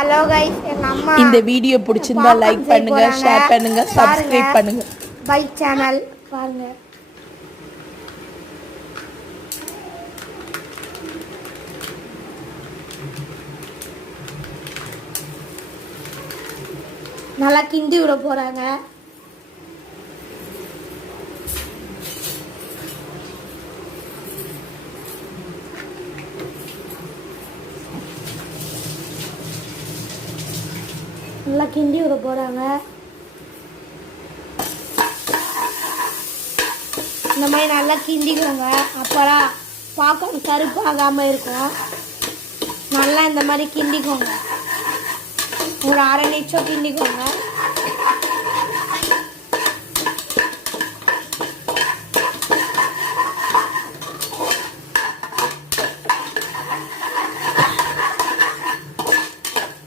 Hello guys, எங்கள் அம்மா இந்த வீடியோ பிடிச்சிருந்தா லைக் பண்ணுங்க, ஷேர் பண்ணுங்க, சப்ஸ்கிரைப் பண்ணுங்க. பைக் சேனல் பாருங்க. நல்லா கிண்டி விட போறாங்க. நல்லா கிண்டி விட போகிறாங்க. இந்த மாதிரி நல்லா கிண்டிக்கோங்க, அப்போலாம் பார்க்க கருப்பாகாமல் இருக்கும். நல்லா இந்த மாதிரி கிண்டிக்கோங்க, ஒரு 1/2 நிமிஷம் கிண்டிக்கோங்க.